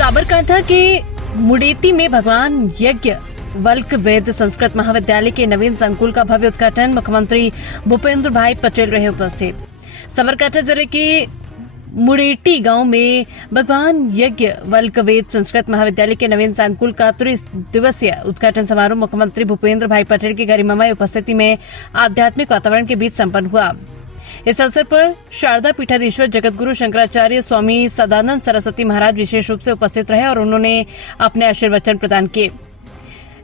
साबरकांठा के मुड़ेती में भगवान यज्ञ वल्क वेद संस्कृत महाविद्यालय के नवीन संकुल का भव्य उद्घाटन मुख्यमंत्री भूपेंद्र भाई पटेल रहे उपस्थित। साबरकांठा जिले के मुड़ेटी गांव में भगवान यज्ञ वल्क वेद संस्कृत महाविद्यालय के नवीन संकुल का त्रिदिवसीय उद्घाटन समारोह मुख्यमंत्री भूपेंद्र भाई पटेल की गरिमामय उपस्थिति में आध्यात्मिक वातावरण के बीच संपन्न हुआ। इस अवसर पर शारदा पीठाधीश्वर जगतगुरु शंकराचार्य स्वामी सदानंद सरस्वती महाराज विशेष रूप से उपस्थित रहे और उन्होंने अपने आशीर्वचन प्रदान किए।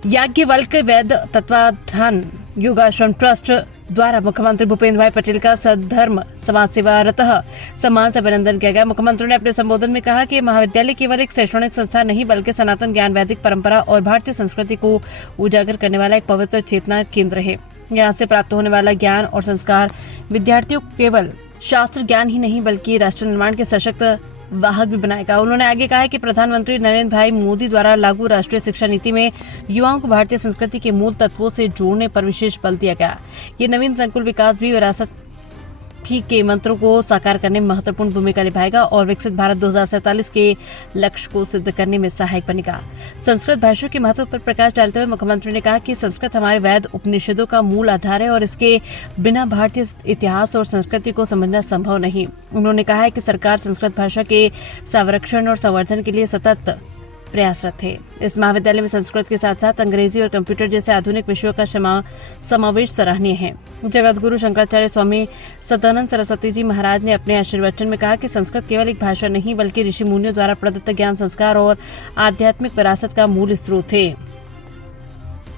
याज्ञवल्क वेद तत्वाधान योगाश्रम ट्रस्ट द्वारा मुख्यमंत्री भूपेंद्र भाई पटेल का सद्धर्म समाज सेवा रतः सम्मान से अभिनंदन किया गया। मुख्यमंत्री ने अपने संबोधन में कहा कि महाविद्यालय केवल एक शैक्षणिक संस्था नहीं बल्कि सनातन ज्ञान, वैदिक परंपरा और भारतीय संस्कृति को उजागर करने वाला एक पवित्र चेतना केंद्र है। यहाँ से प्राप्त होने वाला ज्ञान और संस्कार विद्यार्थियों को केवल शास्त्र ज्ञान ही नहीं बल्कि राष्ट्र निर्माण के सशक्त वाहक भी बनाएगा। उन्होंने आगे कहा है कि प्रधानमंत्री नरेंद्र भाई मोदी द्वारा लागू राष्ट्रीय शिक्षा नीति में युवाओं को भारतीय संस्कृति के मूल तत्वों से जोड़ने पर विशेष बल दिया गया। ये नवीन संकुल विकास भी विरासत के मंत्रों को साकार करने में महत्वपूर्ण भूमिका निभाएगा और विकसित भारत 2047 के लक्ष्य को सिद्ध करने में सहायक बनेगा। संस्कृत भाषा के महत्व पर प्रकाश डालते हुए मुख्यमंत्री ने कहा कि संस्कृत हमारे वैद उपनिषदों का मूल आधार है और इसके बिना भारतीय इतिहास और संस्कृति को समझना संभव नहीं। उन्होंने कहा है कि सरकार संस्कृत भाषा के संरक्षण और संवर्धन के लिए सतत प्रयासरत है। इस महाविद्यालय में संस्कृत के साथ साथ अंग्रेजी और कंप्यूटर जैसे आधुनिक विषयों का समावेश सराहनीय है। जगतगुरु शंकराचार्य स्वामी सदानंद सरस्वती जी महाराज ने अपने आशीर्वचन में कहा कि संस्कृत केवल एक भाषा नहीं बल्कि ऋषि मुनियों द्वारा प्रदत्त ज्ञान, संस्कार और आध्यात्मिक विरासत का मूल स्रोत है।